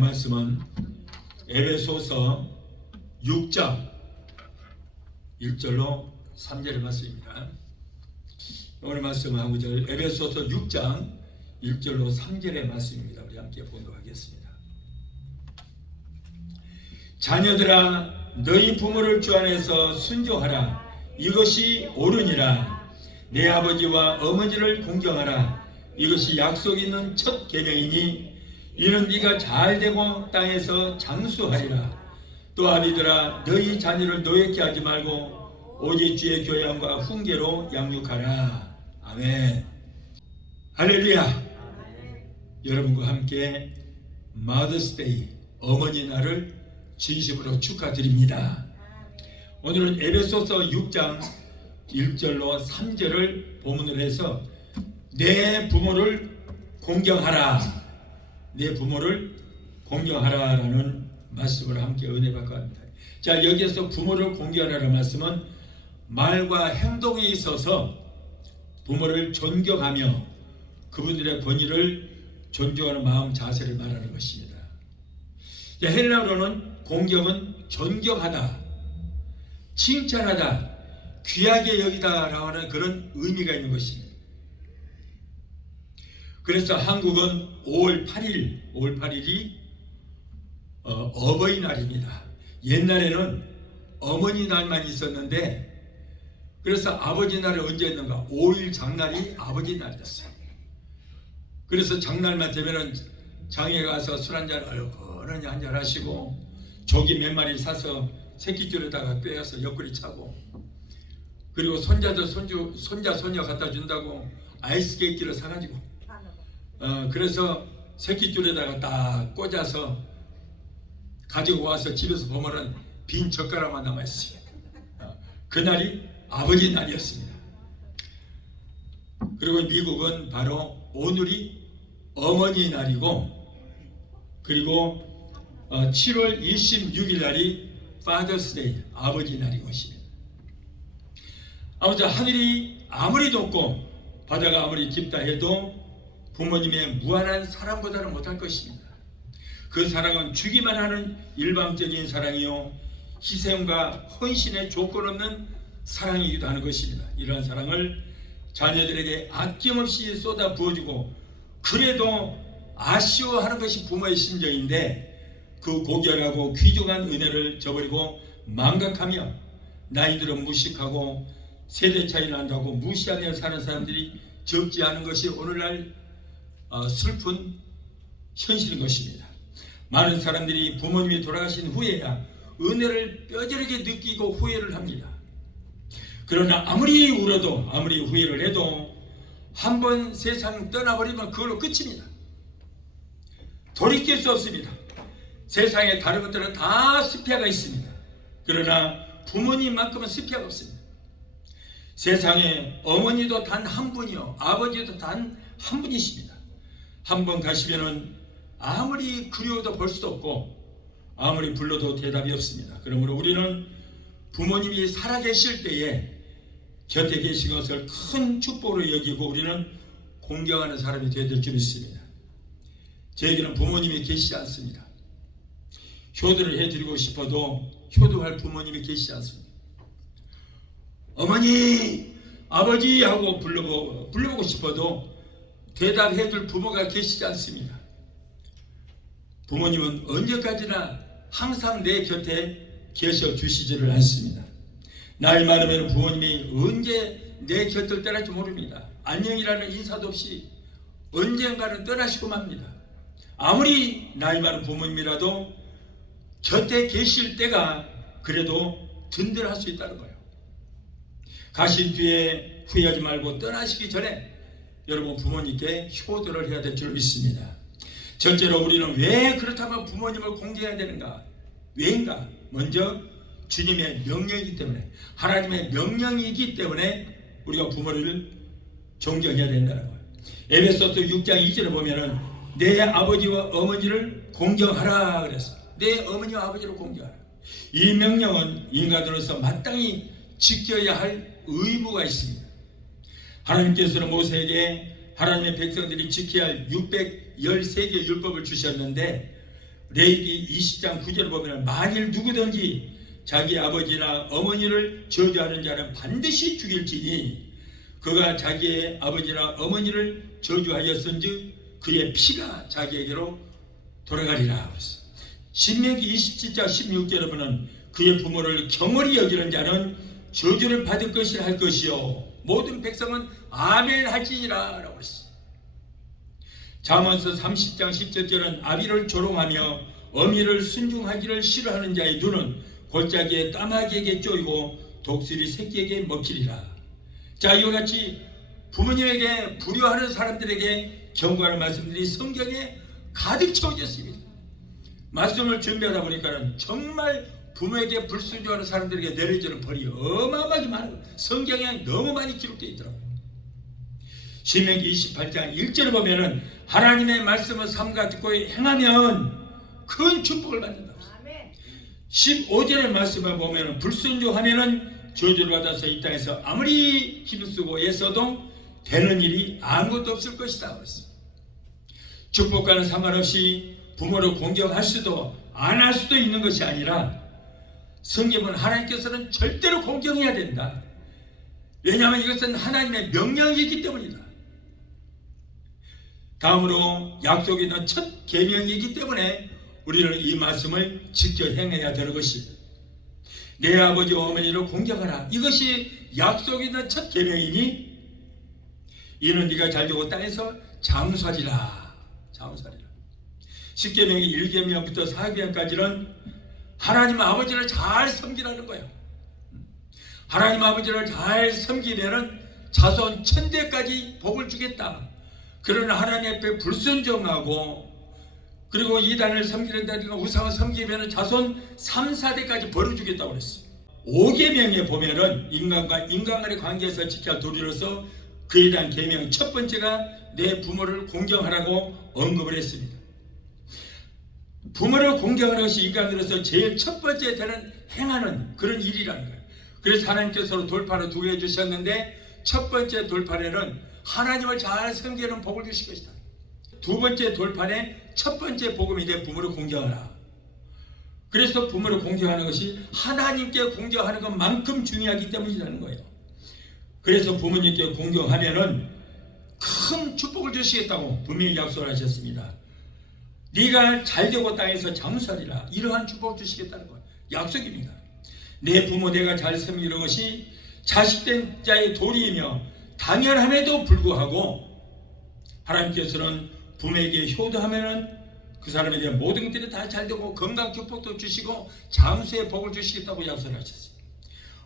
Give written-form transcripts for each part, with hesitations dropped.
말씀은 에베소서 6장 1절로 3절의 말씀입니다. 오늘 말씀은 한 구절 에베소서 6장 1절로 3절의 말씀입니다. 우리 함께 봉독하겠습니다. 자녀들아 너희 부모를 주 안에서 순종하라. 이것이 옳으니라. 내 아버지와 어머니를 공경하라. 이것이 약속 있는 첫 계명이니 이는 네가 잘되고 땅에서 장수하리라. 또 아비들아 너희 자녀를 노예케 하지 말고 오직 주의 교양과 훈계로 양육하라. 아멘. 할렐루야. 여러분과 함께 마더스데이 어머니 날을 진심으로 축하드립니다. 오늘은 에베소서 6장 1절로 3절을 본문으로 해서 내 부모를 공경하라. 내 부모를 공경하라라는 말씀을 함께 은혜 받고 합니다. 자, 여기에서 부모를 공경하라는 말씀은 말과 행동에 있어서 부모를 존경하며 그분들의 권위를 존중하는 마음 자세를 말하는 것입니다. 자, 헬라어로는 공경은 존경하다, 칭찬하다, 귀하게 여기다라고 하는 그런 의미가 있는 것입니다. 그래서 한국은 5월 8일이 어버이날입니다. 옛날에는 어머니 날만 있었는데 그래서 아버지 날을 언제 했는가? 5일 장날이 아버지 날이었어요. 그래서 장날만 되면은 장에 가서 술 한잔 얼큰하게 한잔 하시고 조기 몇 마리 사서 새끼줄에다가 꿰어서 옆구리 차고 그리고 손자들 손자 손녀 갖다 준다고 아이스케이크를 사가지고 그래서 새끼줄에다가 딱 꽂아서 가지고 와서 집에서 보면은 빈 젓가락만 남아있어요. 그날이 아버지 날이었습니다. 그리고 미국은 바로 오늘이 어머니 날이고 그리고 7월 26일 날이 Father's Day 아버지 날인 것입니다. 아무튼 하늘이 아무리 높고 바다가 아무리 깊다 해도 부모님의 무한한 사랑보다는 못할 것입니다. 그 사랑은 주기만 하는 일방적인 사랑이요 희생과 헌신의 조건 없는 사랑이기도 하는 것입니다. 이러한 사랑을 자녀들에게 아낌없이 쏟아 부어주고 그래도 아쉬워하는 것이 부모의 심정인데 그 고결하고 귀중한 은혜를 저버리고 망각하며 나이 들어 무식하고 세대 차이 난다고 무시하며 사는 사람들이 적지 않은 것이 오늘날 슬픈 현실인 것입니다. 많은 사람들이 부모님이 돌아가신 후에야 은혜를 뼈저리게 느끼고 후회를 합니다. 그러나 아무리 울어도 아무리 후회를 해도 한번 세상 떠나버리면 그걸로 끝입니다. 돌이킬 수 없습니다. 세상에 다른 것들은 다 습해가 있습니다. 그러나 부모님만큼은 습해가 없습니다. 세상에 어머니도 단 한 분이요 아버지도 단 한 분이십니다. 한 번 가시면은 아무리 그리워도 볼 수도 없고 아무리 불러도 대답이 없습니다. 그러므로 우리는 부모님이 살아계실 때에 곁에 계신 것을 큰 축복으로 여기고 우리는 공경하는 사람이 되어야 될 줄 믿습니다. 저에게는 부모님이 계시지 않습니다. 효도를 해드리고 싶어도 효도할 부모님이 계시지 않습니다. 어머니, 아버지 하고 불러보고 싶어도 대답해줄 부모가 계시지 않습니다. 부모님은 언제까지나 항상 내 곁에 계셔 주시지를 않습니다. 나이 많으면 부모님이 언제 내 곁을 떠날지 모릅니다. 안녕이라는 인사도 없이 언젠가는 떠나시고 맙니다. 아무리 나이 많은 부모님이라도 곁에 계실 때가 그래도 든든할 수 있다는 거예요. 가신 뒤에 후회하지 말고 떠나시기 전에 여러분 부모님께 효도를 해야 될 줄 믿습니다. 첫째로 우리는 왜 그렇다면 부모님을 공경해야 되는가? 왜인가? 먼저 주님의 명령이기 때문에 하나님의 명령이기 때문에 우리가 부모를 존경해야 된다는 거예요. 에베소서 6장 2절에 보면은 내 아버지와 어머니를 공경하라 그랬어요. 내 어머니와 아버지를 공경하라. 이 명령은 인간으로서 마땅히 지켜야 할 의무가 있습니다. 하나님께서는 모세에게 하나님의 백성들이 지켜야 할 613개의 율법을 주셨는데 레위기 20장 9절을 보면 만일 누구든지 자기 아버지나 어머니를 저주하는 자는 반드시 죽일지니 그가 자기의 아버지나 어머니를 저주하였은즉 그의 피가 자기에게로 돌아가리라. 신명기 27장 16절에 보면 그의 부모를 경홀히 여기는 자는 저주를 받을 것이라 할 것이요 모든 백성은 아멘 할지니라 라고 했어요. 잠언서 30장 17절은 아비를 조롱하며 어미를 순종하기를 싫어하는 자의 눈은 골짜기에 까마귀에게 쪼이고 독수리 새끼에게 먹히리라. 자, 이와 같이 부모님에게 불효하는 사람들에게 경고하는 말씀들이 성경에 가득 채워져 있습니다. 말씀을 준비하다 보니까는 정말 부모에게 불순종하는 사람들에게 내려지는 벌이 어마어마하게 많아요. 성경에 너무 많이 기록되어 있더라고요. 신명기 28장 1절을 보면은 하나님의 말씀을 삼가 듣고 행하면 큰 축복을 받는다. 15절의 말씀을 보면은 불순종하면은 저주를 받아서 이 땅에서 아무리 힘쓰고 애써도 되는 일이 아무것도 없을 것이다. 그랬어요. 축복과는 상관없이 부모를 공경할 수도 안 할 수도 있는 것이 아니라 성경은 하나님께서는 절대로 공경해야 된다. 왜냐하면 이것은 하나님의 명령이기 때문이다. 다음으로 약속이 있는 첫 계명이기 때문에 우리는 이 말씀을 지켜 행해야 되는 것입니다. 내 아버지 어머니를 공경하라. 이것이 약속이 있는 첫 계명이니 이는 네가 잘되고 땅에서 장수하리라. 장수하리라. 10계명이 1계명부터 4계명까지는 하나님 아버지를 잘 섬기라는 거예요. 하나님 아버지를 잘 섬기면은 자손 천대까지 복을 주겠다. 그러나 하나님 앞에 불순종하고 그리고 이단을 섬기는다든가 우상을 섬기면 자손 3, 4대까지 벌을 주겠다고 그랬어요. 5계명에 보면은 인간과 인간 간의 관계에서 지켜야 할 도리로서 그에 대한 계명 첫 번째가 내 부모를 공경하라고 언급을 했습니다. 부모를 공경하는 것이 인간으로서 제일 첫 번째 되는 행하는 그런 일이라는 거예요. 그래서 하나님께서 돌판을 두 개 주셨는데 첫 번째 돌판에는 하나님을 잘 섬기는 복을 주실 것이다. 두 번째 돌판에 첫 번째 복음이 내 부모를 공경하라. 그래서 부모를 공경하는 것이 하나님께 공경하는 것만큼 중요하기 때문이라는 거예요. 그래서 부모님께 공경하면은 큰 축복을 주시겠다고 분명히 약속을 하셨습니다. 네가 잘되고 땅에서 장수하리라. 이러한 축복을 주시겠다는 거예요. 약속입니다. 내 부모 내가 잘 섬기는 것이 자식된 자의 도리이며 당연함에도 불구하고 하나님께서는 부모에게 효도하면은 그 사람에게 모든 것들이 다 잘되고 건강 축복도 주시고 장수의 복을 주시겠다고 약속을 하셨어요.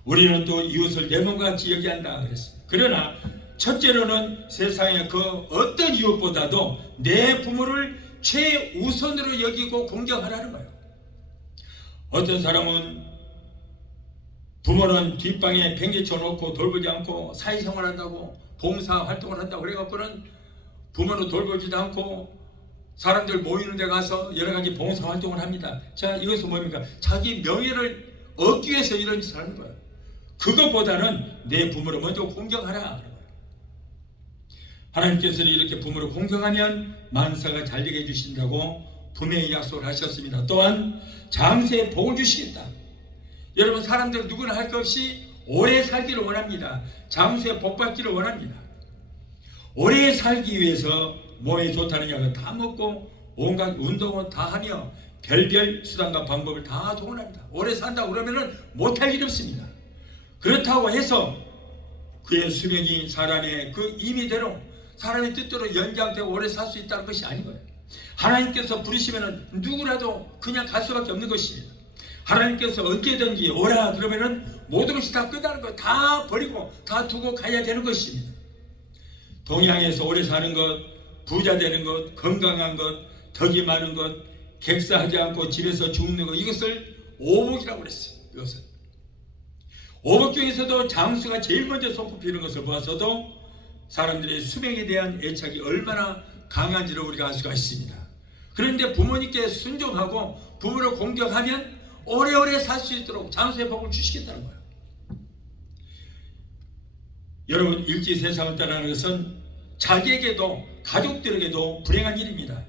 우리는 또 이웃을 내 몸과 같이 여기한다 그랬어요. 그러나 첫째로는 세상의 그 어떤 이웃보다도 내 부모를 최우선으로 여기고 공경하라는 거예요. 어떤 사람은 부모는 뒷방에 팽개쳐 놓고 돌보지 않고 사회생활한다고 봉사활동을 한다고 그래갖고는 부모는 돌보지도 않고 사람들 모이는 데 가서 여러 가지 봉사활동을 합니다. 자, 이것은 뭡니까? 자기 명예를 얻기 위해서 이런 짓을 하는 거예요. 그것보다는 내 부모를 먼저 공경하라. 하나님께서는 이렇게 부모를 공경하면 만사가 잘되게 해주신다고 분명히 약속을 하셨습니다. 또한 장세에 복을 주시겠다. 여러분 사람들 누구나 할 것 없이 오래 살기를 원합니다. 장수에 복 받기를 원합니다. 오래 살기 위해서 몸에 좋다는 약을 다 먹고 온갖 운동을 다 하며 별별 수단과 방법을 다 동원합니다. 오래 산다고 그러면은 못할 일 없습니다. 그렇다고 해서 그의 수명이 사람의 그 임의대로 사람의 뜻대로 연장되고 오래 살 수 있다는 것이 아닌 거예요. 하나님께서 부르시면은 누구라도 그냥 갈 수밖에 없는 것입니다. 하나님께서 언제든지 오라 그러면은 모든 것이 다 끝나는 거 다 버리고 다 두고 가야 되는 것입니다. 동양에서 오래 사는 것, 부자 되는 것, 건강한 것, 덕이 많은 것, 객사하지 않고 집에서 죽는 것, 이것을 오복이라고 그랬어요. 이것을 오복 중에서도 장수가 제일 먼저 손꼽히는 것을 보아서도 사람들의 수명에 대한 애착이 얼마나 강한지를 우리가 알 수가 있습니다. 그런데 부모님께 순종하고 부모를 공경하면 오래오래 살 수 있도록 장수의 복을 주시겠다는 거예요. 여러분 일찍 세상을 떠나는 것은 자기에게도 가족들에게도 불행한 일입니다.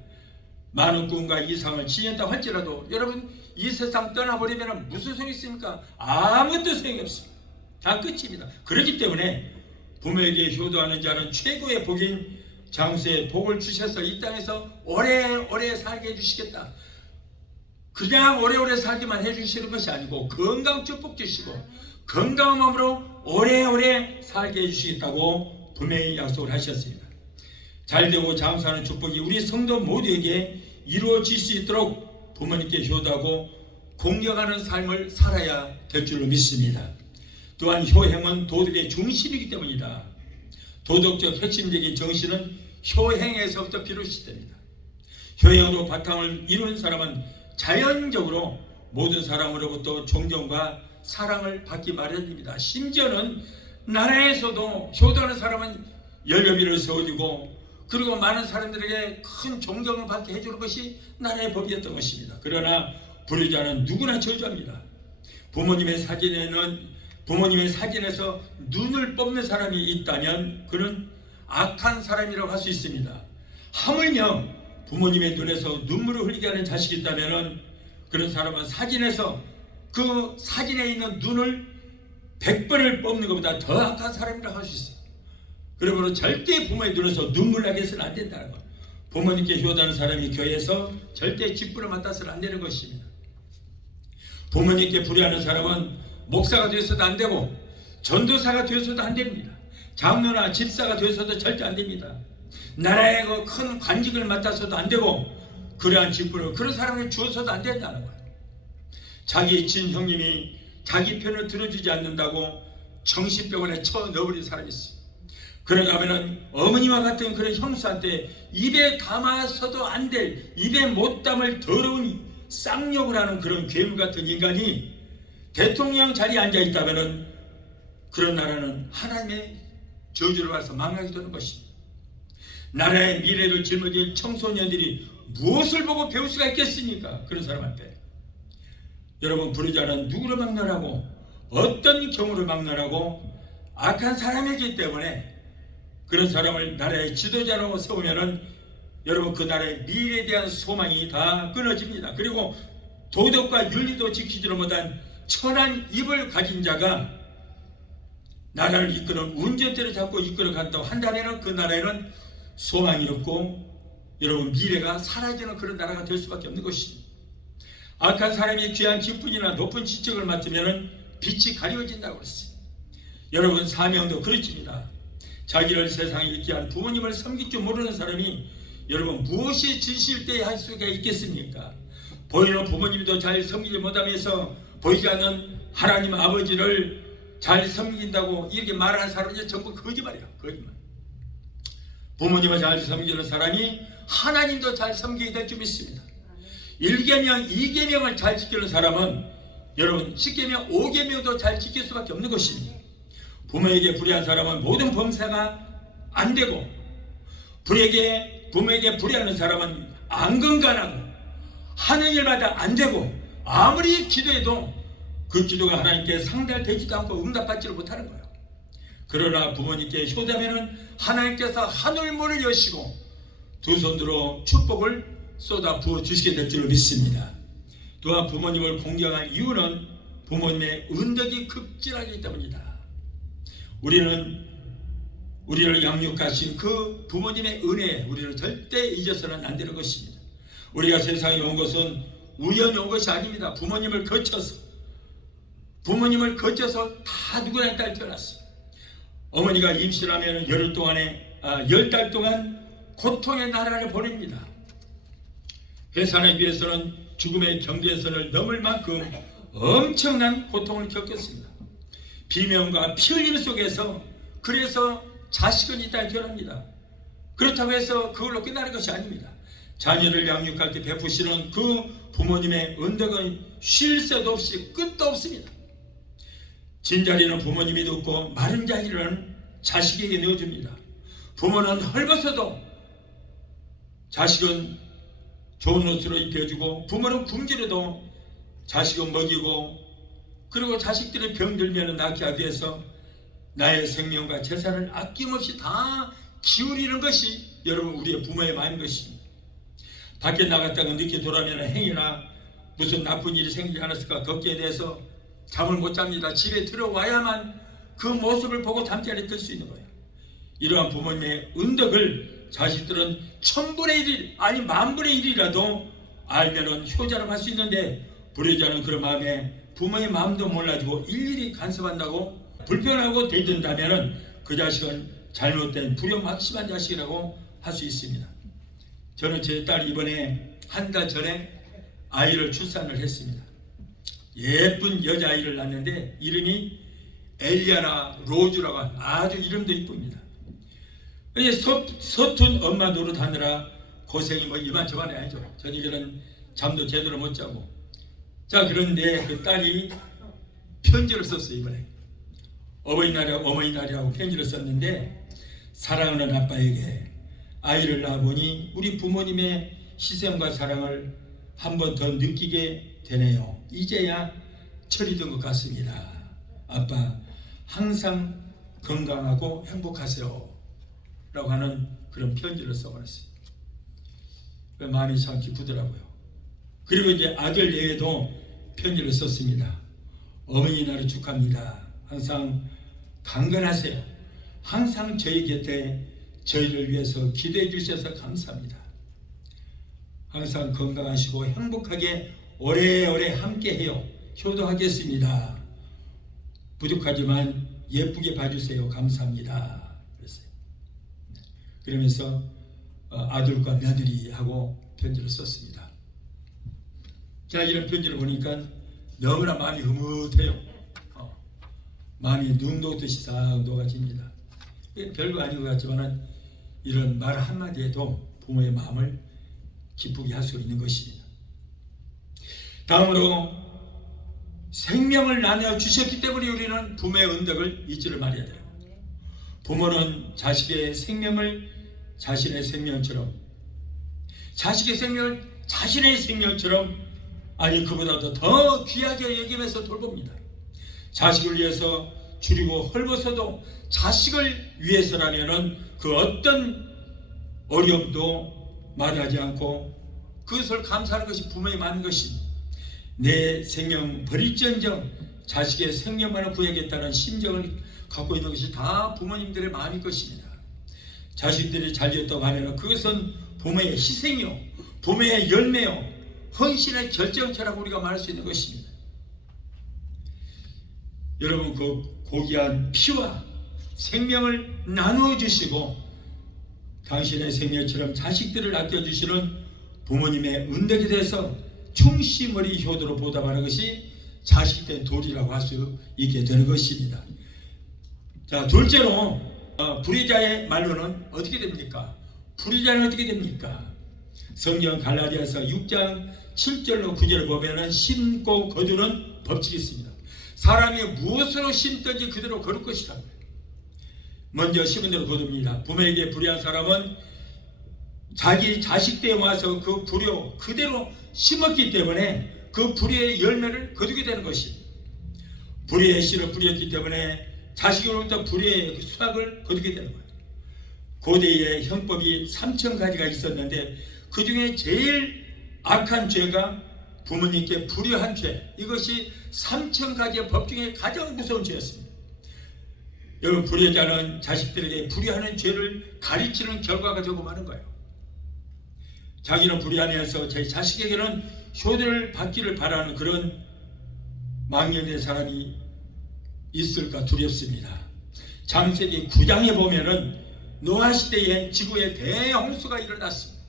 많은 꿈과 이상을 지녔다 할지라도 여러분 이 세상 떠나버리면 무슨 소용이 있습니까? 아무것도 소용이 없습니다. 다 끝입니다. 그렇기 때문에 부모에게 효도하는 자는 최고의 복인 장수의 복을 주셔서 이 땅에서 오래오래 살게 해주시겠다. 그냥 오래오래 살기만 해주시는 것이 아니고 건강 축복 주시고 건강한 마음으로 오래오래 살게 해주시겠다고 분명히 약속을 하셨습니다. 잘되고 장수하는 축복이 우리 성도 모두에게 이루어질 수 있도록 부모님께 효도하고 공경하는 삶을 살아야 될 줄로 믿습니다. 또한 효행은 도덕의 중심이기 때문이다. 도덕적 핵심적인 정신은 효행에서부터 비롯이 됩니다. 효행으로 바탕을 이룬 사람은 자연적으로 모든 사람으로부터 존경과 사랑을 받기 마련입니다. 심지어는 나라에서도 효도하는 사람은 연료비를 세워주고 그리고 많은 사람들에게 큰 존경을 받게 해주는 것이 나라의 법이었던 것입니다. 그러나 불효자는 누구나 저주합니다. 부모님의 사진에서 눈을 뽑는 사람이 있다면 그는 악한 사람이라고 할 수 있습니다. 하물며 부모님의 눈에서 눈물을 흘리게 하는 자식이 있다면 그런 사람은 사진에서 그 사진에 있는 눈을 100번을 뽑는 것보다 더 악한 사람이라고 할 수 있어요. 그러므로 절대 부모의 눈에서 눈물 나게 해서는 안 된다는 것. 부모님께 효도하는 사람이 교회에서 절대 직분을 맡아서는 안 되는 것입니다. 부모님께 불의하는 사람은 목사가 되어서도 안 되고 전도사가 되어서도 안 됩니다. 장로나 집사가 되어서도 절대 안 됩니다. 나라의 그 큰 관직을 맡아서도 안 되고 그러한 직분을 그런 사람을 주어서도 안 된다는 거예요. 자기 친형님이 자기 편을 들어주지 않는다고 정신병원에 쳐 넣어버린 사람이 있어요. 그런가 하면은 어머니와 같은 그런 형수한테 입에 담아서도 안 될 입에 못 담을 더러운 쌍욕을 하는 그런 괴물 같은 인간이 대통령 자리에 앉아 있다면은 그런 나라는 하나님의 저주를 받아서 망하게 되는 것입니다. 나라의 미래를 짊어질 청소년들이 무엇을 보고 배울 수가 있겠습니까? 그런 사람한테. 여러분, 불효자는 누구를 막론하고 어떤 경우를 막론하고 악한 사람이기 때문에 그런 사람을 나라의 지도자라고 세우면은 여러분 그 나라의 미래에 대한 소망이 다 끊어집니다. 그리고 도덕과 윤리도 지키지를 못한 천한 입을 가진 자가 나라를 이끄는 운전대를 잡고 이끌어 간다고 한다면 그 나라에는 소망이 없고 여러분 미래가 사라지는 그런 나라가 될 수밖에 없는 것입니다. 악한 사람이 귀한 직분이나 높은 직책을 맡으면 빛이 가려진다고 그랬어요. 여러분 사명도 그렇습니다. 자기를 세상에 있게 한 부모님을 섬길 줄 모르는 사람이 여러분 무엇이 진실 때에 할 수가 있겠습니까? 보이는 부모님도 잘 섬기지 못하면서 보이지 않는 하나님 아버지를 잘 섬긴다고 이렇게 말하는 사람이 전부 거짓말이야. 거짓말. 부모님을 잘 섬기는 사람이 하나님도 잘 섬기게 될 줄 믿습니다. 1계명, 2계명을 잘 지키는 사람은 여러분 10계명, 5계명도 잘 지킬 수밖에 없는 것입니다. 부모에게 불의한 사람은 모든 범사가 안 되고 부모에게 불의하는 사람은 안 건강하고 하는 일마다 안 되고 아무리 기도해도 그 기도가 하나님께 상달되지도 않고 응답받지를 못하는 거예요. 그러나 부모님께 효도하면 하나님께서 하늘문을 여시고 두 손으로 축복을 쏟아 부어 주시게 될 줄 믿습니다. 또한 부모님을 공경할 이유는 부모님의 은덕이 극진하기 때문이다. 우리를 양육하신 그 부모님의 은혜에 우리를 절대 잊어서는 안 되는 것입니다. 우리가 세상에 온 것은 우연히 온 것이 아닙니다. 부모님을 거쳐서 다 누구나 이 딸 태어났어요. 어머니가 임신하면 10달 동안 고통의 나라를 보냅니다. 회사에 비해서는 죽음의 경계선을 넘을 만큼 엄청난 고통을 겪었습니다. 비명과 피 흘림 속에서 그래서 자식은 이 땅에 태어납니다. 그렇다고 해서 그걸로 끝나는 것이 아닙니다. 자녀를 양육할 때 베푸시는 그 부모님의 은덕은 쉴 새도 없이 끝도 없습니다. 진자리는 부모님이 듣고 마른 자리는 자식에게 내어줍니다. 부모는 헐벗어도 자식은 좋은 옷으로 입혀주고 부모는 굶주려도 자식은 먹이고 그리고 자식들이 병들면 낳게 하기 위해서 나의 생명과 재산을 아낌없이 다 기울이는 것이 여러분 우리의 부모의 마음인 것입니다. 밖에 나갔다가 늦게 돌아오면 행여나 무슨 나쁜 일이 생기지 않았을까 걱정에 대해서 잠을 못 잡니다. 집에 들어와야만 그 모습을 보고 잠자리에 들 수 있는 거예요. 이러한 부모님의 은덕을 자식들은 1000분의 1 아니 10,000분의 1이라도 알면은 효자로 할 수 있는데, 불효자는 그런 마음에 부모의 마음도 몰라주고 일일이 간섭한다고 불편하고 대든다면은 그 자식은 잘못된 불효막심한 자식이라고 할 수 있습니다. 저는 제 딸 이번에 한 달 전에 아이를 출산을 했습니다. 예쁜 여자아이를 낳았는데 이름이 엘리아나 로즈라고 하는 아주 이름도 이쁩니다. 서툰 엄마 노릇하느라 고생이 뭐 이만저만이 아니죠. 저녁에는 잠도 제대로 못 자고. 자, 그런데 그 딸이 편지를 썼어요. 이번에 어머니날이라고 편지를 썼는데, 사랑하는 아빠에게 아이를 낳아보니 우리 부모님의 희생과 사랑을 한 번 더 느끼게 되네요. 이제야 철이 든 것 같습니다. 아빠 항상 건강하고 행복하세요 라고 하는 그런 편지를 써버렸어요. 마음이 참 기쁘더라고요. 그리고 이제 아들 외에도 편지를 썼습니다. 어머니 날을 축하합니다. 항상 강건하세요. 항상 저희 곁에 저희를 위해서 기도해 주셔서 감사합니다. 항상 건강하시고 행복하게 오래오래 함께해요. 효도하겠습니다. 부족하지만 예쁘게 봐주세요. 감사합니다. 그랬어요. 그러면서 아들과 며느리하고 편지를 썼습니다. 자, 이런 편지를 보니까 너무나 마음이 흐뭇해요. 마음이 눈 녹듯이 싹 녹아집니다. 별거 아닌 것 같지만 이런 말 한마디에도 부모의 마음을 기쁘게 할 수 있는 것입니다. 다음으로 생명을 나눠주셨기 때문에 우리는 부모의 은덕을 잊지를 말아야 돼요. 부모는 자식의 생명을 자신의 생명처럼, 자식의 생명을 자신의 생명처럼, 아니 그보다도 더 귀하게 여기면서 돌봅니다. 자식을 위해서 줄이고 헐벗어도 자식을 위해서라면은 그 어떤 어려움도 말하지 않고 그것을 감사하는 것이 부모의 많은 것입니다. 내 생명 버릴지언정 자식의 생명만을 구하겠다는 심정을 갖고 있는 것이 다 부모님들의 마음일 것입니다. 자식들이 잘 되었다고 하면 그것은 부모의 희생이요, 부모의 열매요, 헌신의 결정체라고 우리가 말할 수 있는 것입니다. 여러분, 그 고귀한 피와 생명을 나누어 주시고 당신의 생명처럼 자식들을 아껴주시는 부모님의 은덕에 대해서 충심어리 효도로 보답하는 것이 자식된 도리라고 할 수 있게 되는 것입니다. 자, 둘째로 불의자의 말로는 어떻게 됩니까? 불의자는 어떻게 됩니까? 성경 갈라디아서 6장 7절로 9절을 보면은 심고 거두는 법칙이 있습니다. 사람이 무엇으로 심든지 그대로 거둘 것이다. 먼저 심은 대로 거둡니다. 부모에게 불의한 사람은 자기 자식 때 와서 그 불효 그대로 심었기 때문에 그 불의의 열매를 거두게 되는 것입니다. 불의의 씨를 뿌렸기 때문에 자식으로부터 불의의 수확을 거두게 되는 거예요. 고대의 형법이 3000가지가 있었는데 그 중에 제일 악한 죄가 부모님께 불의한 죄, 이것이 3000가지의 법 중에 가장 무서운 죄였습니다. 여러분, 불의자는 자식들에게 불의하는 죄를 가르치는 결과가 되고 마는 거예요. 자기는 불의하면서 제 자식에게는 효도를 받기를 바라는 그런 망령된 사람이 있을까 두렵습니다. 창세기 9장에 보면은 노아 시대에 지구에 대홍수가 일어났습니다.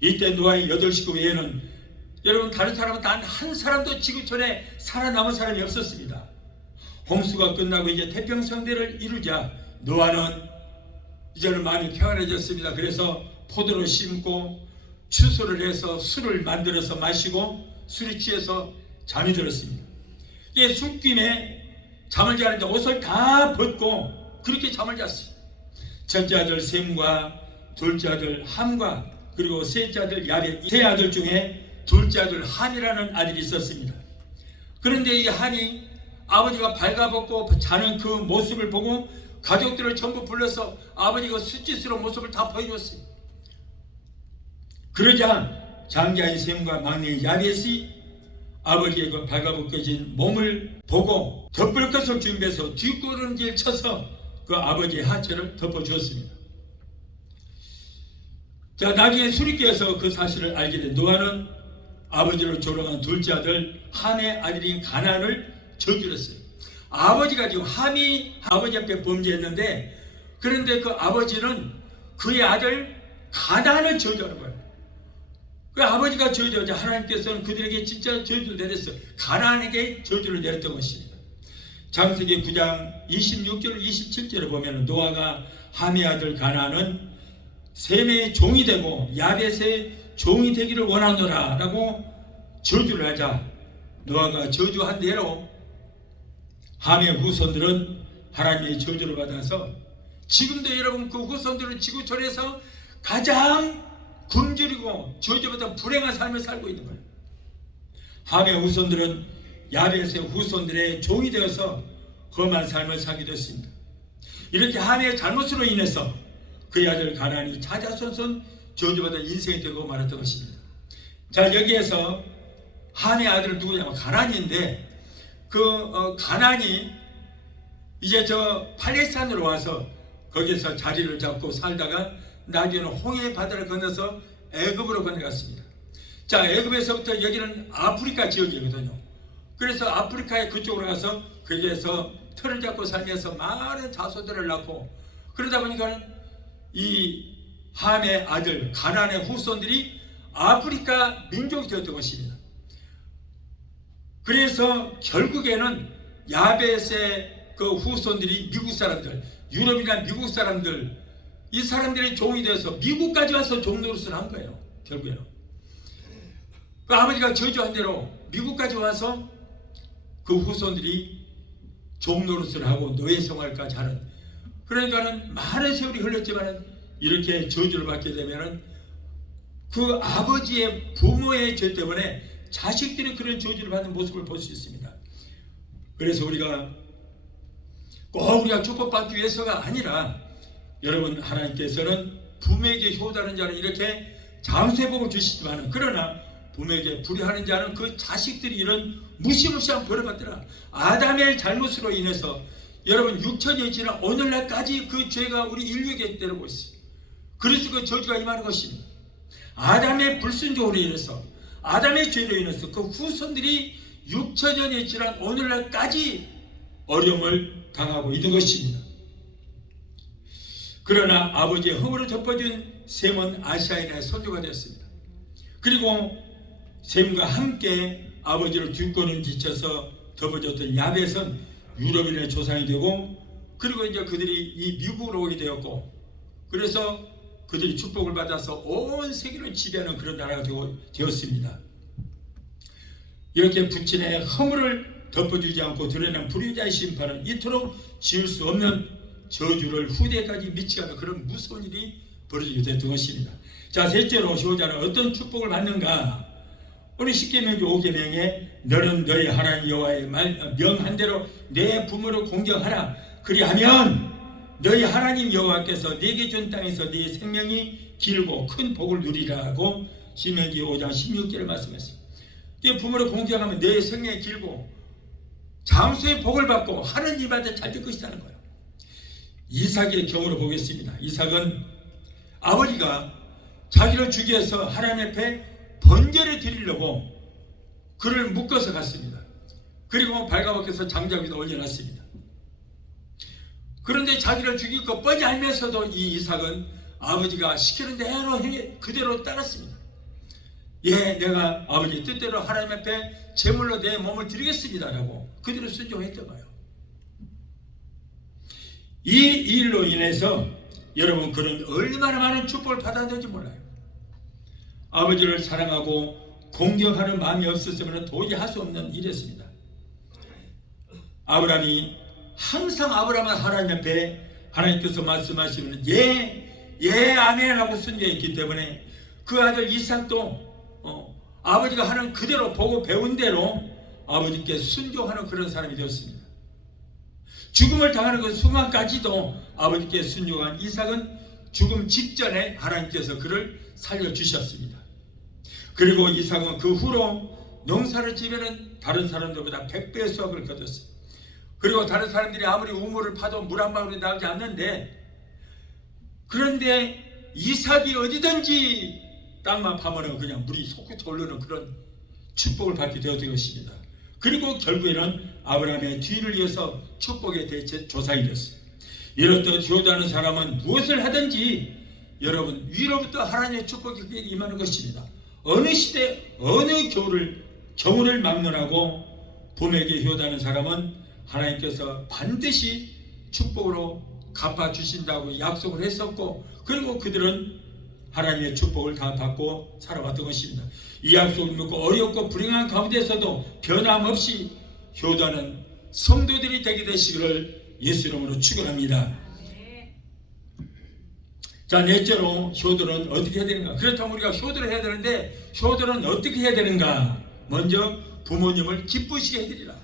이때 노아의 8식구 외에는 여러분 다른 사람은 단 한 사람도 지구촌에 살아남은 사람이 없었습니다. 홍수가 끝나고 이제 태평성대를 이루자 노아는 이제는 마음이 평안해졌습니다. 그래서 포도를 심고 추수를 해서 술을 만들어서 마시고 술이 취해서 잠이 들었습니다. 이게 술김에 잠을 자는데 옷을 다 벗고 그렇게 잠을 잤어요. 첫째 아들 셈과 둘째 아들 함과 그리고 셋째 아들 야벳, 세 아들 중에 둘째 아들 함이라는 아들이 있었습니다. 그런데 이 함이 아버지가 발가벗고 자는 그 모습을 보고 가족들을 전부 불러서 아버지가 수치스러운 모습을 다 보여줬어요. 그러자 장자인 셈과 막내 야벳이 아버지의 그 발가벗겨진 몸을 보고 덮을 것을 준비해서 뒷걸음질 쳐서 그 아버지의 하체를 덮어주었습니다. 자, 나중에 수리께서 그 사실을 알게 된 노아는 아버지를 조롱한 둘째 아들 함의 아들인 가나안을 저주했어요. 아버지가 지금 함이 아버지 앞에 범죄했는데, 그런데 그 아버지는 그의 아들 가나안을 저주하는 거예요. 그 아버지가 저주하자 하나님께서는 그들에게 진짜 저주를 내렸어요. 가나안에게 저주를 내렸던 것입니다. 창세기 9장 26절 27절에 보면 노아가 함의 아들 가나안은 셈의 종이 되고 야벳의 종이 되기를 원하노라 라고 저주를 하자 노아가 저주한 대로 함의 후손들은 하나님의 저주를 받아서 지금도 여러분 그 후손들은 지구촌에서 가장 굶주리고 저주보다 불행한 삶을 살고 있는 거예요. 함의 후손들은 야벳의 후손들의 종이 되어서 험한 삶을 살게 됐습니다. 이렇게 함의 잘못으로 인해서 그의 아들 가나안이 자자손손 저주받은 인생이 되고 말았던 것입니다. 자, 여기에서 함의 아들은 누구냐면 가나안인데, 가나안이 이제 저 팔레스타인으로 와서 거기서 자리를 잡고 살다가 나중에는 홍해 바다를 건너서 애굽으로 건너갔습니다. 자, 애굽에서부터 여기는 아프리카 지역이거든요. 그래서 아프리카의 그쪽으로 가서 거기에서 틀을 잡고 살면서 많은 자손들을 낳고, 그러다 보니까 이 함의 아들 가나안의 후손들이 아프리카 민족이 되었던 것입니다. 그래서 결국에는 야벳의 그 후손들이 미국 사람들, 유럽이나 미국 사람들, 이 사람들의 종이 되어서 미국까지 와서 종 노릇을 한 거예요. 결국에는 그 아버지가 저주한 대로 미국까지 와서 그 후손들이 종 노릇을 하고 노예 생활까지 하는, 그러니까는 많은 세월이 흘렀지만 이렇게 저주를 받게 되면은 그 아버지의 부모의 죄 때문에 자식들이 그런 저주를 받는 모습을 볼 수 있습니다. 그래서 우리가 꼭 우리가 축복받기 위해서가 아니라, 여러분 하나님께서는 부모에게 효도하는 자는 이렇게 장수의 복을 주시지만, 그러나 부모에게 불의하는 자는 그 자식들이 이런 무시무시한 벌을 받더라. 아담의 잘못으로 인해서 여러분 6천년이 지난 오늘날까지 그 죄가 우리 인류에게 때리고 있어요. 그래서 그 저주가 임하는 것입니다. 아담의 불순종으로 인해서, 아담의 죄로 인해서 그 후손들이 6천년이 지난 오늘날까지 어려움을 당하고 있는 것입니다. 그러나 아버지의 허물을 덮어준 셈은 아시아인의 선조가 되었습니다. 그리고 셈과 함께 아버지를 뒷걸음 지쳐서 덮어줬던 야벳은 유럽인의 조상이 되고, 그리고 이제 그들이 이 미국으로 오게 되었고, 그래서 그들이 축복을 받아서 온 세계를 지배하는 그런 나라가 되었습니다. 이렇게 부친의 허물을 덮어주지 않고 드러낸 불의자의 심판은 이토록 지을 수 없는 저주를 후대까지 미치게 하는 그런 무서운 일이 벌어지게 됐던 것입니다. 자, 셋째로 시호자는 어떤 축복을 받는가? 오늘 10계명주 5계명에 너는 너희 하나님 여호와의 명한 대로 내 부모를 공경하라. 그리하면 너희 하나님 여호와께서 네게 준 땅에서 네 생명이 길고 큰 복을 누리라고 신명기 5장 16절을 말씀했습니다. 네 부모를 공경하면 내 생명이 길고 장수의 복을 받고 하느님한테 잘 될 것이라는 거예요. 이삭의 경우를 보겠습니다. 이삭은 아버지가 자기를 죽이 위해서 하나님 앞에 번제를 드리려고 그를 묶어서 갔습니다. 그리고 발가벗겨서 장작 위에 올려놨습니다. 그런데 자기를 죽일 것 뻔히 알면서도 이 이삭은 아버지가 시키는 대로 그대로 따랐습니다. 예, 내가 아버지 뜻대로 하나님 앞에 제물로 내 몸을 드리겠습니다 라고 그대로 순종했던 거예요. 이 일로 인해서 여러분 그는 얼마나 많은 축복을 받았는지 몰라요. 아버지를 사랑하고 공경하는 마음이 없었으면 도저히 할 수 없는 일이었습니다. 아브라함이 항상 아브라함은 하나님 앞에 하나님께서 말씀하시면 예 아멘 하고 순종했기 때문에 그 아들 이삭도 아버지가 하는 그대로 보고 배운 대로 아버지께 순종하는 그런 사람이 되었습니다. 죽음을 당하는 그 순간까지도 아버지께 순종한 이삭은 죽음 직전에 하나님께서 그를 살려주셨습니다. 그리고 이삭은 그 후로 농사를 지면은 다른 사람들보다 100배의 수확을 거뒀어요. 그리고 다른 사람들이 아무리 우물을 파도 물 한 방울이 나오지 않는데, 그런데 이삭이 어디든지 땅만 파면은 그냥 물이 솟구쳐 오르는 그런 축복을 받게 되었던 것입니다. 그리고 결국에는 아브라함의 뒤를 이어서 축복의 대조사가 되었어요. 이렇듯 효도하는 사람은 무엇을 하든지 여러분 위로부터 하나님의 축복이 그에게 임하는 것입니다. 어느 시대 어느 겨울을 막론하고 봄에게 효도하는 사람은 하나님께서 반드시 축복으로 갚아주신다고 약속을 했었고, 그리고 그들은 하나님의 축복을 다 받고 살아왔던 것입니다. 이 약속을 믿고 어렵고 불행한 가운데서도 변함없이 효도하는 성도들이 되게 되시기를 예수 이름으로 축원합니다. 자, 넷째로 효도는 어떻게 해야 되는가? 그렇다면 우리가 효도를 해야 되는데 효도는 어떻게 해야 되는가? 먼저 부모님을 기쁘시게 해드리라.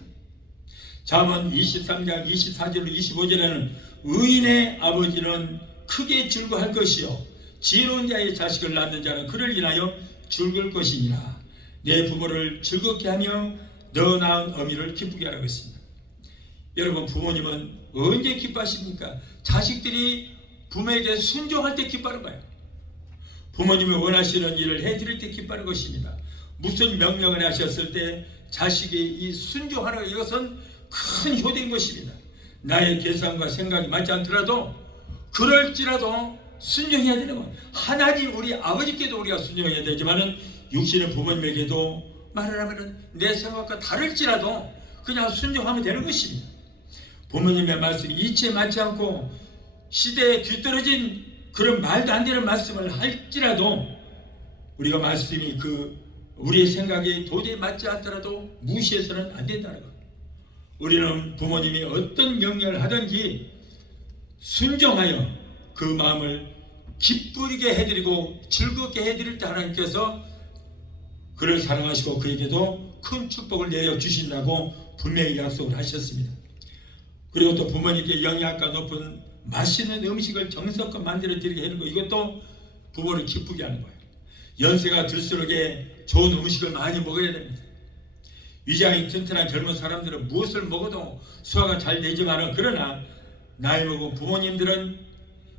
잠언 23장 24절로 25절에는 의인의 아버지는 크게 즐거워할 것이요 지혜로운 자의 자식을 낳는 자는 그를 인하여 즐거울 것이니라. 내 부모를 즐겁게 하며 너 낳은 어미를 기쁘게 하라고 했습니다. 여러분, 부모님은 언제 기뻐하십니까? 자식들이 부모에게 순종할 때 기뻐하는 거예요. 부모님이 원하시는 일을 해드릴 때 기뻐하는 것입니다. 무슨 명령을 하셨을 때 자식이 이 순종하는 이것은 큰 효도인 것입니다. 나의 계산과 생각이 맞지 않더라도 그럴지라도 순종해야 되는 것. 하나님 우리 아버지께도 우리가 순종해야 되지만은 육신의 부모님에게도 말을 하면은 내 생각과 다를지라도 그냥 순종하면 되는 것입니다. 부모님의 말씀이 이치에 맞지 않고 시대에 뒤떨어진 그런 말도 안 되는 말씀을 할지라도 우리가 말씀이 우리의 생각이 도저히 맞지 않더라도 무시해서는 안 된다는 것. 우리는 부모님이 어떤 명령을 하든지 순종하여 그 마음을 기쁘게 해드리고 즐겁게 해드릴 때 하나님께서 그를 사랑하시고 그에게도 큰 축복을 내려주신다고 분명히 약속을 하셨습니다. 그리고 또 부모님께 영양가 높은 맛있는 음식을 정성껏 만들어 드리게 하는 거, 이것도 부모를 기쁘게 하는 거예요. 연세가 들수록 좋은 음식을 많이 먹어야 됩니다. 위장이 튼튼한 젊은 사람들은 무엇을 먹어도 소화가 잘 되지만, 그러나 나이 먹은 부모님들은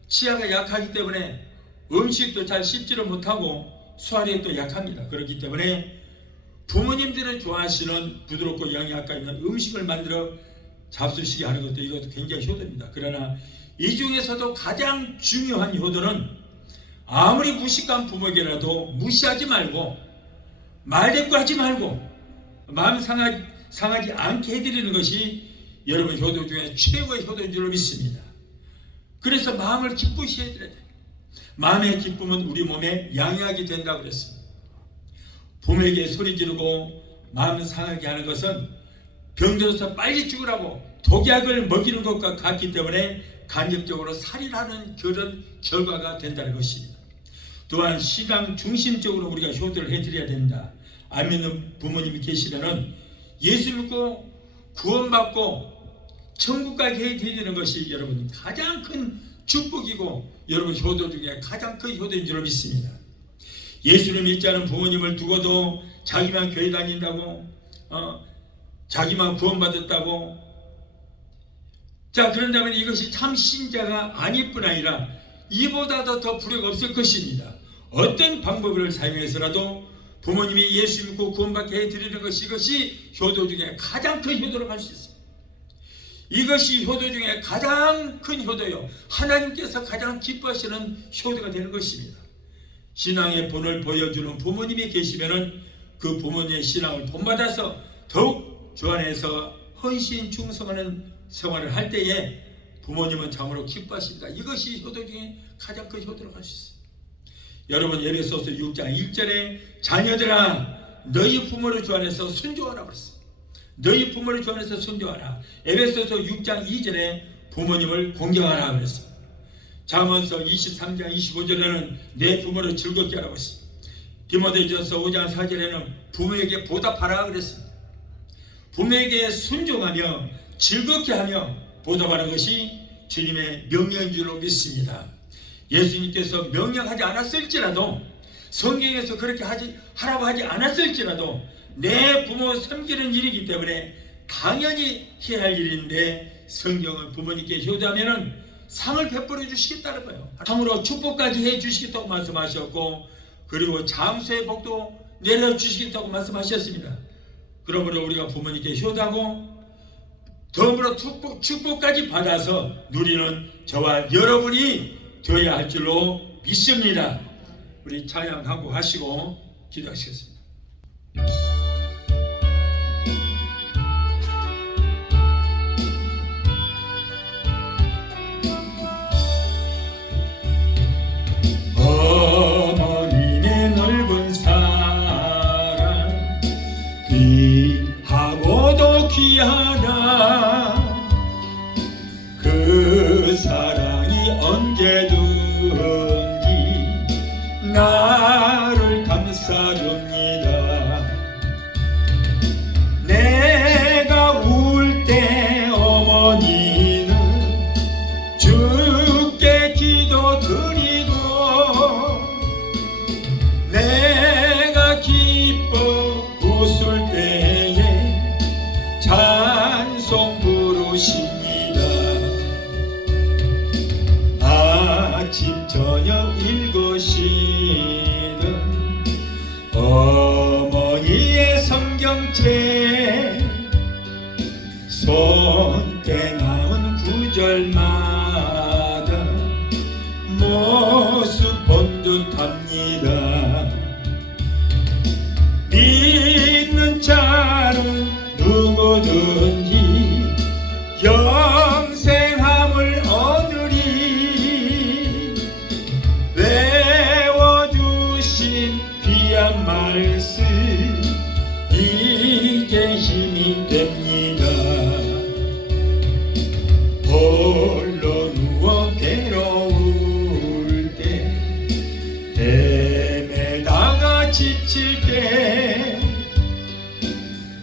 치아가 약하기 때문에 음식도 잘 씹지를 못하고 소화력도 약합니다. 그렇기 때문에 부모님들은 좋아하시는 부드럽고 영양가 있는 음식을 만들어 잡수시게 하는 것도 이것도 굉장히 효도입니다. 그러나 이 중에서도 가장 중요한 효도는 아무리 무식한 부모에게라도 무시하지 말고 말대꾸하지 말고 마음 상하지 않게 해드리는 것이 여러분 효도 중에 최고의 효도인 줄 믿습니다. 그래서 마음을 기쁘시게 해드려야 돼요. 마음의 기쁨은 우리 몸에 양약이 된다고 그랬습니다. 부모에게 소리 지르고 마음 상하게 하는 것은 병들어서 빨리 죽으라고 독약을 먹이는 것과 같기 때문에 간접적으로 살인하는 그런 결과가 된다는 것입니다. 또한 신앙 중심적으로 우리가 효도를 해드려야 된다. 안 믿는 부모님이 계시면은 예수 믿고 구원받고 천국까지 해드리는 것이 여러분 가장 큰 축복이고 여러분 효도 중에 가장 큰 효도인 줄 믿습니다. 예수를 믿지 않은 부모님을 두고도 자기만 교회 다닌다고 자기만 구원받았다고, 자, 그런다면 이것이 참 신자가 아닐 뿐 아니라 이보다도 더 불효가 없을 것입니다. 어떤 방법을 사용해서라도 부모님이 예수 믿고 구원받게 해드리는 것이 이것이 효도 중에 가장 큰 효도로 갈 수 있습니다. 이것이 효도 중에 가장 큰 효도요, 하나님께서 가장 기뻐하시는 효도가 되는 것입니다. 신앙의 본을 보여주는 부모님이 계시면은 그 부모님의 신앙을 본받아서 더욱 주 안에서 헌신 충성하는 생활을 할 때에 부모님은 참으로 기뻐하십니다. 이것이 효도 중에 가장 큰 효도로 갈 수 있습니다. 여러분, 에베소서 6장 1절에 자녀들아 너희 부모를 주 안에서 순종하라 그랬어요. 너희 부모를 주 안에서 순종하라. 에베소서 6장 2절에 부모님을 공경하라 그랬어요. 잠언서 23장 25절에는 내 부모를 즐겁게 하라고 했습니다. 디모데전서 5장 4절에는 부모에게 보답하라 그랬습니다. 부모에게 순종하며 즐겁게 하며 보답하는 것이 주님의 명령인 줄로 믿습니다. 예수님께서 명령하지 않았을지라도 성경에서 그렇게 하라고 하지 않았을지라도 내 부모 섬기는 일이기 때문에 당연히 해야 할 일인데 성경은 부모님께 효도하면은 상을 베풀어 주시겠다는 거예요. 상으로 축복까지 해 주시겠다고 말씀하셨고, 그리고 장수의 복도 내려 주시겠다고 말씀하셨습니다. 그러므로 우리가 부모님께 효도하고 덤으로 축복까지 받아서 누리는 저와 여러분이 되어야 할 줄로 믿습니다. 우리 찬양하고 하시고 기도하시겠습니다. 어머님의 넓은 사랑 귀하고도 귀하다. 그 사랑이 언제든지 나를 감싸줍니다. 내가 울 때 어머니는 주께 기도드리고, 내가 기뻐 웃을 때에 찬송 부르십니다. 아침 저녁 읽으시던 어머니의 성경책, 손때 남은 구절마다 모습 본 듯합니다. 믿는 자는 누구든지 영생함을 얻으리. 외워주신 귀한 말씀 이제 힘이 됩니다. 홀로 누워 괴로울 때, 헤매다가 지칠 때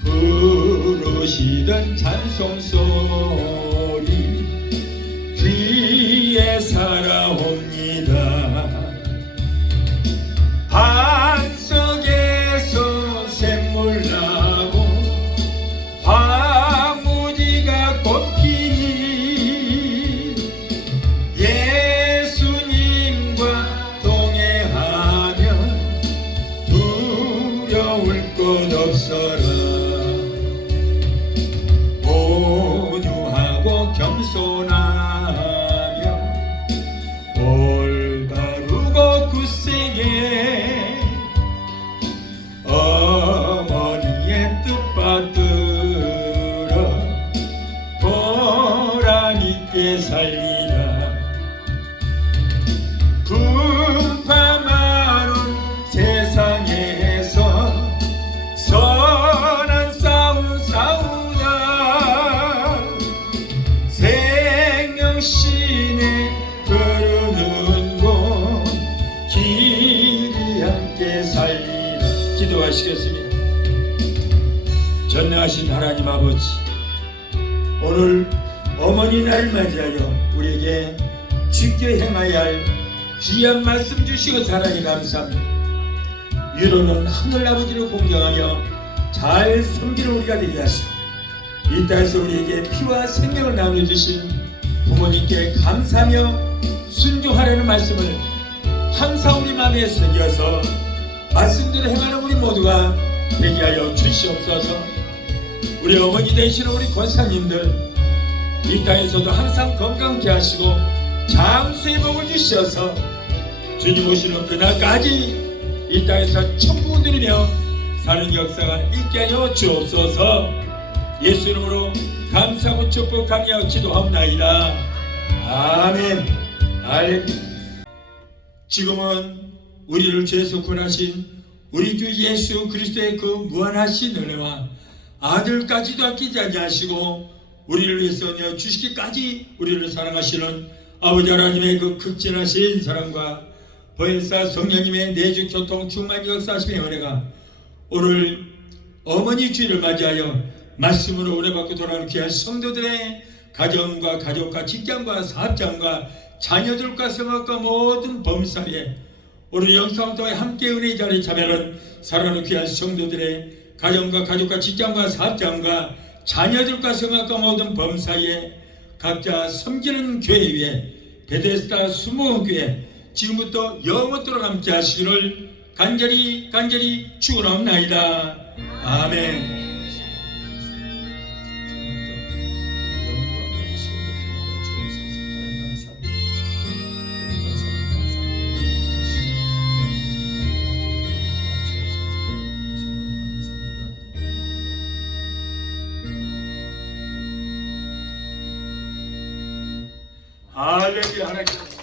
부르시던 찬송소리 귀에 살아옵니다. 반석에서 샘물 나고 화무지가 꽃피니 예수님과 동행하면 두려울 것 없어라. 온유하고 겸손하며 올바르고 굳세게 어머니의 뜻 받들어 보람있게 살리라. 분파 많은 세상에서 선한 싸움 싸우자. 생명신에 흐르는 곳 길이 함께 살리라. 기도하시겠습니다. 전능하신 하나님 아버지, 오늘 어머니 날을 맞이하여 우리에게 주께 행하여야 할 귀한 말씀 주시고 사랑이 감사합니다. 위로는 하늘 아버지를 공경하며 잘 섬기는 우리가 되게 하시고, 이 땅에서 우리에게 피와 생명을 나눠주신 부모님께 감사하며 순종하라는 말씀을 항상 우리 마음에 새겨서 말씀대로 행하는 우리 모두가 되게 하여 주시옵소서. 우리 어머니 되시는 우리 권사님들 이 땅에서도 항상 건강케 하시고 장수의 복을 주셔서 주님 오시는 그날까지 이 땅에서 천국 누리며 사는 역사가 있게 하여 주옵소서. 예수 이름으로 감사하고 축복하며 기도합나이다. 아멘. 할렐루야. 지금은 우리를 죄에서 구원하신 우리 주 예수 그리스도의 그 무한하신 은혜와 아들까지도 아끼지 아니하시고 우리를 위해서 내어 주시기까지 우리를 사랑하시는 아버지 하나님의 그 극진하신 사랑과 보혜사 성령님의 내주 교통 충만 역사하심의 은혜가 오늘 어머니 주일을 맞이하여 말씀으로 은혜받고 돌아오는 귀한 성도들의 가정과 가족과 직장과 사업장과 자녀들과 생활과 모든 범사에 오늘 영상을 통해 함께 은혜의 자리에 참여하는 사랑하는 귀한 성도들의 가정과 가족과 직장과 사업장과 자녀들과 성악과 모든 범사에 각자 섬기는 교회 위에 베데스다 수목교회 지금부터 영원토록 함께 하시기를 간절히 축원하옵나이다. 아멘. 할렐루야. 하나님